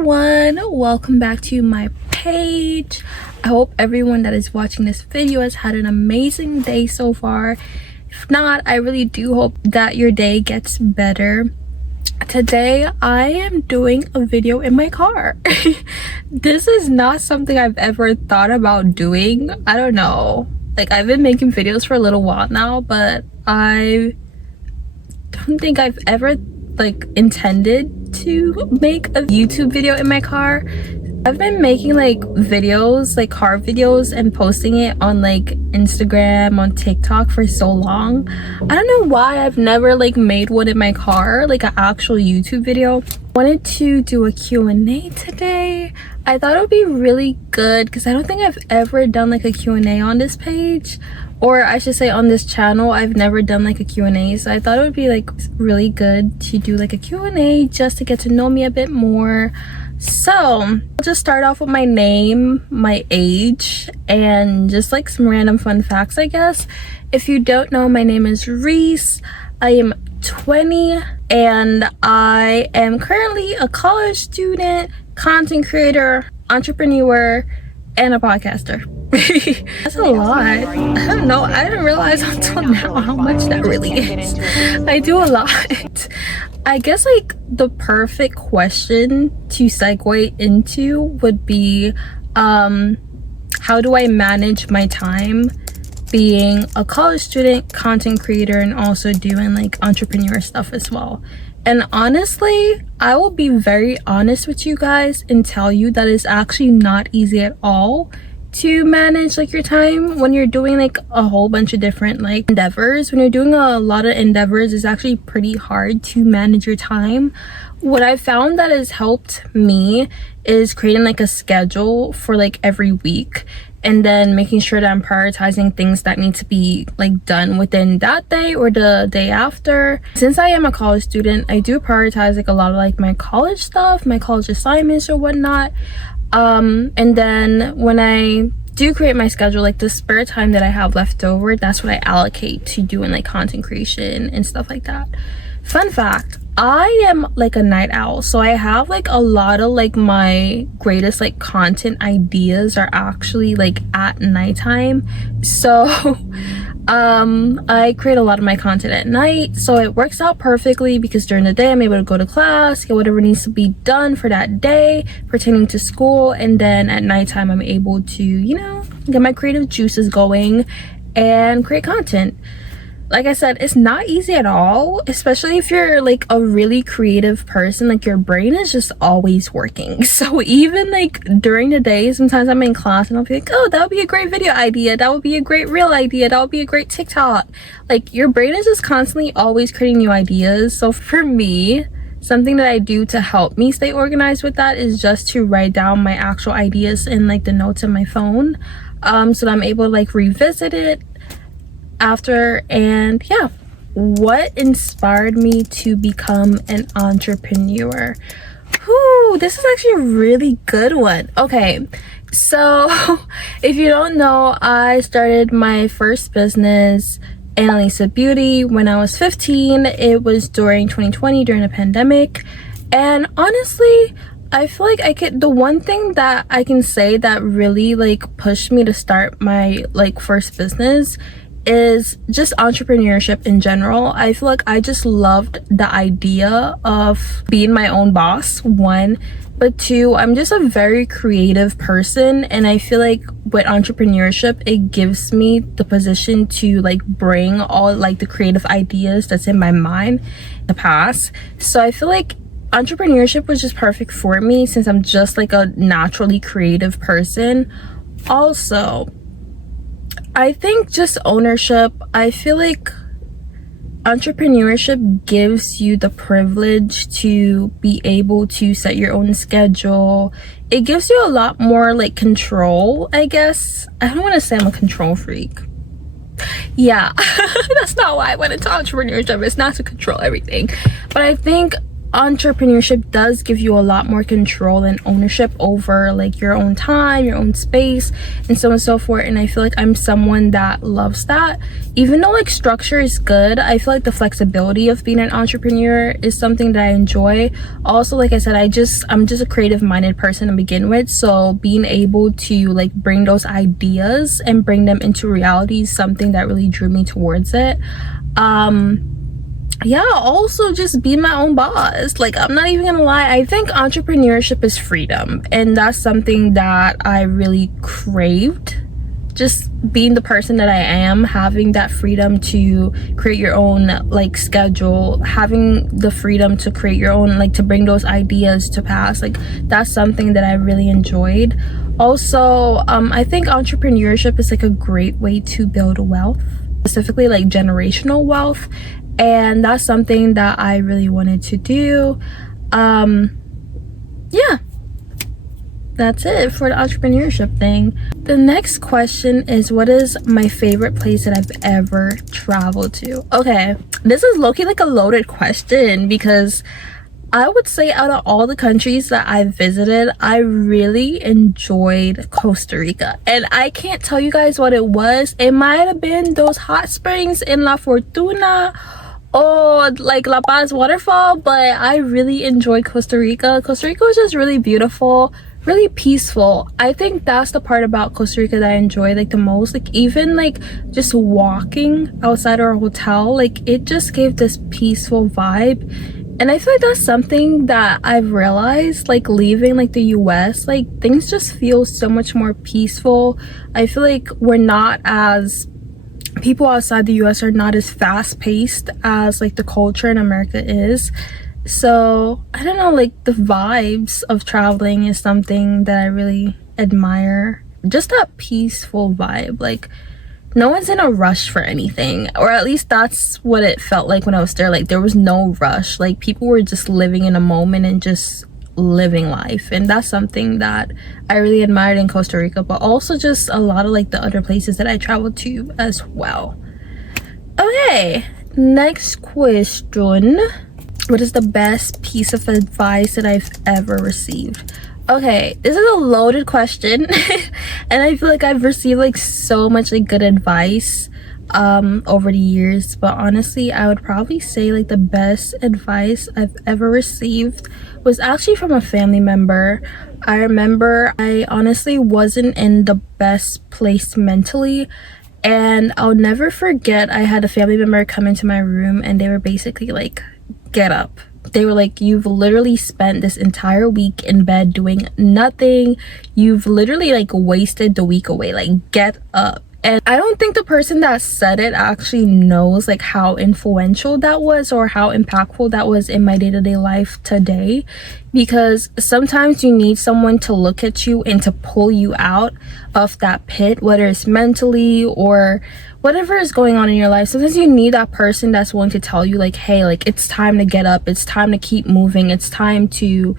everyone, welcome back to my page. I hope everyone that is watching this video has had an amazing day so far. If not, I really do hope that your day gets better. Today I am doing a video in my car. This is not something I've ever thought about doing. I don't know, like I've been making videos for a little while now, but I don't think I've ever like intended to make a YouTube video in my car. I've been making like videos, like car videos, and posting it on like Instagram, on TikTok for so long. I don't know why I've never like made one in my car, like an actual YouTube video. Wanted to do a Q&A today. I thought it would be really good because I don't think I've ever done like a Q&A on this page, or I should say on this channel. I've never done like a Q&A, so I thought it would be like really good to do like a Q&A just to get to know me a bit more. So I'll just start off with my name, my age, and just like some random fun facts, I guess. If you don't know, my name is Reese. I am 20 and I am currently a college student, content creator, entrepreneur, and a podcaster. That's a lot. I don't know, I didn't realize until now how much that really is. I do a lot. I guess like the perfect question to segue into would be how do I manage my time being a college student, content creator, and also doing like entrepreneur stuff as well. And honestly, I will be very honest with you guys and tell you that it's actually not easy at all to manage like your time when you're doing like a whole bunch of different like endeavors. When you're doing a lot of endeavors, it's actually pretty hard to manage your time. What I found that has helped me is creating like a schedule for like every week, and then making sure that I'm prioritizing things that need to be like done within that day or the day after. Since I am a college student, I do prioritize like a lot of like my college stuff, my college assignments or whatnot. And then when I do create my schedule, like the spare time that I have left over, that's what I allocate to doing like content creation and stuff like that. Fun fact, I am like a night owl, so I have like a lot of like my greatest like content ideas are actually like at nighttime. So I create a lot of my content at night, so it works out perfectly because during the day I'm able to go to class, get whatever needs to be done for that day pertaining to school, and then at nighttime I'm able to, you know, get my creative juices going and create content. Like I said, it's not easy at all, especially if you're like a really creative person. Like your brain is just always working. So even like during the day, sometimes I'm in class and I'll be like, oh, that would be a great video idea, that would be a great reel idea, that would be a great TikTok. Like your brain is just constantly always creating new ideas. So for me, something that I do to help me stay organized with that is just to write down my actual ideas in like the notes in my phone, so that I'm able to like revisit it after. And yeah, what inspired me to become an entrepreneur? Whew, this is actually a really good one. Okay, so if you don't know, I started my first business, Annalisa Beauty, when I was 15. It was during 2020, during the pandemic. And honestly, I feel like the one thing that I can say that really like pushed me to start my like first business is just entrepreneurship in general. I feel like I just loved the idea of being my own boss, one, but two, I'm just a very creative person, and I feel like with entrepreneurship it gives me the position to like bring all like the creative ideas that's in my mind in the past. So I feel like entrepreneurship was just perfect for me since I'm just like a naturally creative person. Also, I think just ownership. I feel like entrepreneurship gives you the privilege to be able to set your own schedule. It gives you a lot more like control, I guess. I don't want to say I'm a control freak. Yeah, that's not why I went into entrepreneurship. It's not to control everything. But I think entrepreneurship does give you a lot more control and ownership over like your own time, your own space, and so on and so forth. And I feel like I'm someone that loves that. Even though like structure is good, I feel like the flexibility of being an entrepreneur is something that I enjoy. Also, like I said, I'm just a creative minded person to begin with, so being able to like bring those ideas and bring them into reality is something that really drew me towards it. Yeah, also just being my own boss. Like, I'm not even gonna lie, I think entrepreneurship is freedom, and that's something that I really craved. Just being the person that I am, having that freedom to create your own like schedule, having the freedom to create your own, like to bring those ideas to pass, like that's something that I really enjoyed. Also, I think entrepreneurship is like a great way to build wealth, specifically like generational wealth, and that's something that I really wanted to do. Yeah, that's it for the entrepreneurship thing. The next question is, what is my favorite place that I've ever traveled to? Okay, this is low-key like a loaded question, because I would say out of all the countries that I've visited, I really enjoyed Costa Rica. And I can't tell you guys what it was. It might have been those hot springs in La Fortuna or like La Paz waterfall, but I really enjoyed Costa Rica. Costa Rica was just really beautiful, really peaceful. I think that's the part about Costa Rica that I enjoy like the most. Like even like just walking outside our hotel, like it just gave this peaceful vibe. And I feel like that's something that I've realized, like leaving like the US, like things just feel so much more peaceful. I feel like we're not as, people outside the US are not as fast paced as like the culture in America is. So I don't know, like the vibes of traveling is something that I really admire. Just that peaceful vibe, like no one's in a rush for anything, or at least that's what it felt like when I was there. Like there was no rush, like people were just living in a moment and just living life, and that's something that I really admired in Costa Rica, but also just a lot of like the other places that I traveled to as well. Okay, next question. What is the best piece of advice that I've ever received? Okay, this is a loaded question and I feel like I've received like so much like good advice over the years, but honestly I would probably say like the best advice I've ever received was actually from a family member. I remember I honestly wasn't in the best place mentally, and I'll never forget, I had a family member come into my room and they were basically like, get up. They were like, you've literally spent this entire week in bed doing nothing. You've literally like wasted the week away. Like, get up. And I don't think the person that said it actually knows like how influential that was or how impactful that was in my day-to-day life today, because sometimes you need someone to look at you and to pull you out of that pit, whether it's mentally or whatever is going on in your life. Sometimes you need that person that's willing to tell you like, hey, like it's time to get up, it's time to keep moving, it's time to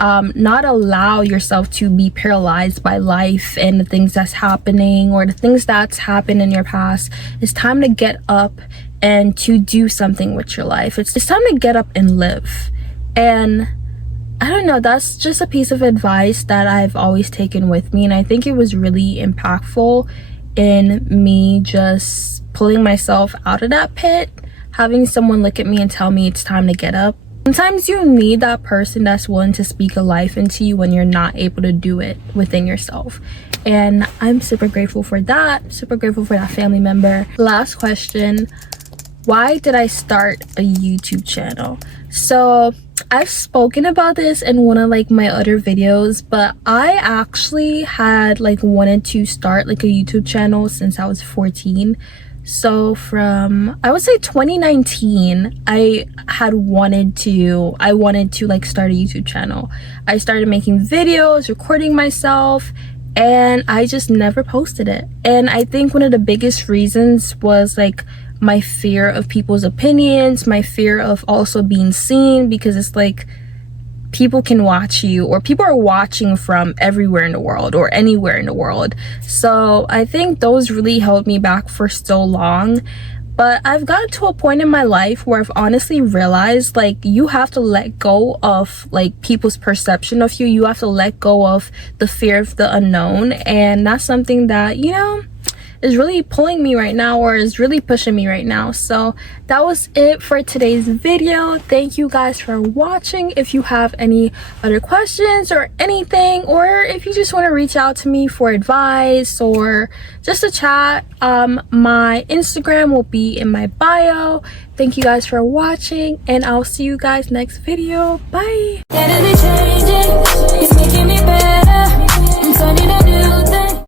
not allow yourself to be paralyzed by life and the things that's happening or the things that's happened in your past. It's time to get up and to do something with your life. It's time to get up and live. And I don't know, that's just a piece of advice that I've always taken with me, and I think it was really impactful in me just pulling myself out of that pit, having someone look at me and tell me it's time to get up. Sometimes you need that person that's willing to speak a life into you when you're not able to do it within yourself. And I'm super grateful for that, super grateful for that family member. Last question, why did I start a YouTube channel? So I've spoken about this in one of like my other videos, but I actually had like wanted to start like a YouTube channel since I was 14. So from, I would say 2019, I wanted to like start a YouTube channel. I started making videos, recording myself, and I just never posted it. And I think one of the biggest reasons was like my fear of people's opinions, my fear of also being seen, because it's like people can watch you, or people are watching from everywhere in the world or anywhere in the world. So I think those really held me back for so long. But I've gotten to a point in my life where I've honestly realized, like, you have to let go of like people's perception of you. You have to let go of the fear of the unknown, and that's something that, you know, is really pulling me right now, or is really pushing me right now. So that was it for today's video. Thank you guys for watching. If you have any other questions or anything, or if you just want to reach out to me for advice or just a chat, my Instagram will be in my bio. Thank you guys for watching, and I'll see you guys next video. Bye.